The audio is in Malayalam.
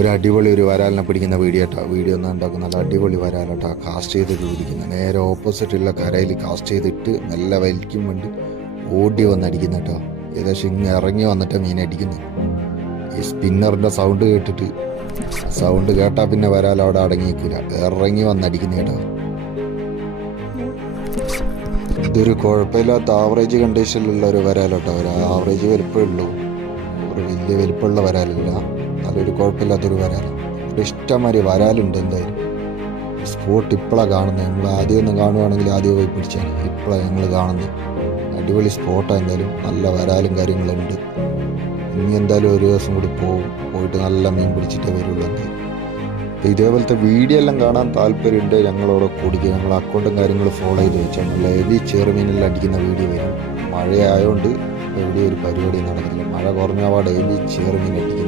ഒരു അടിപൊളി ഒരു വരാലിനെ പിടിക്കുന്ന വീഡിയോ കേട്ടോ. വീഡിയോ ഒന്നും ഉണ്ടാക്കുന്ന നല്ല അടിപൊളി വരാലട്ടോ. കാസ്റ്റ് ചെയ്തിട്ട് പിടിക്കുന്നത് നേരെ ഓപ്പോസിറ്റുള്ള കരയിൽ കാസ്റ്റ് ചെയ്തിട്ട് മെല്ലെ വലിക്കും വേണ്ടി ഓടി വന്നടിക്കുന്ന കേട്ടോ. ഏകദേശം ഇങ്ങ് ഇറങ്ങി വന്നിട്ട് മീൻ അടിക്കുന്നത്. ഈ സ്പിന്നറിൻ്റെ സൗണ്ട് കേട്ടിട്ട് സൗണ്ട് കേട്ടാൽ പിന്നെ വരാൽ അവിടെ അടങ്ങിയിരിക്കില്ല, ഇറങ്ങി വന്നടിക്കുന്ന കേട്ടോ. ഇതൊരു കുഴപ്പമില്ലാത്ത ആവറേജ് കണ്ടീഷനിലുള്ള ഒരു വരാലോട്ടോ. ഒരു ആവറേജ് വലിപ്പമേ ഉള്ളൂ, ഒരു വലിയ വലിപ്പമുള്ള വരാലില്ല, നല്ലൊരു കുഴപ്പമില്ലാത്തൊരു വരാലാണ്. ഇഷ്ടംമാതിരി വരാലുണ്ട്. എന്തായാലും സ്പോട്ട് ഇപ്പോഴാണ് കാണുന്നത്. നമ്മൾ ആദ്യമൊന്നും കാണുവാണെങ്കിൽ ആദ്യം പോയി പിടിച്ചാൽ ഇപ്പോഴാണ് ഞങ്ങൾ കാണുന്നത്. അടിപൊളി സ്പോട്ടാണ്. എന്തായാലും നല്ല വരാലും കാര്യങ്ങളുണ്ട്. ഇനി എന്തായാലും ഒരു ദിവസം കൂടി പോയിട്ട് നല്ല മീൻ പിടിച്ചിട്ടേ വരുള്ളൂ. എന്തായാലും അപ്പോൾ ഇതേപോലത്തെ വീഡിയോ എല്ലാം കാണാൻ താല്പര്യമുണ്ട് ഞങ്ങളോട് കൂടിക്കുക. ഞങ്ങൾ അക്കൗണ്ടും കാര്യങ്ങളും ഫോളോ ചെയ്ത് വെച്ചാൽ നല്ല ഹെവി ചെറുമീനെല്ലാം അടിക്കുന്ന വീഡിയോ വരും. മഴയായതുകൊണ്ട് എവിടെയും ഒരു പരിപാടി നടക്കുന്നില്ല. മഴ കുറഞ്ഞ പാടെ ഹെവി ചെറുമീൻ അടിക്കുന്നു.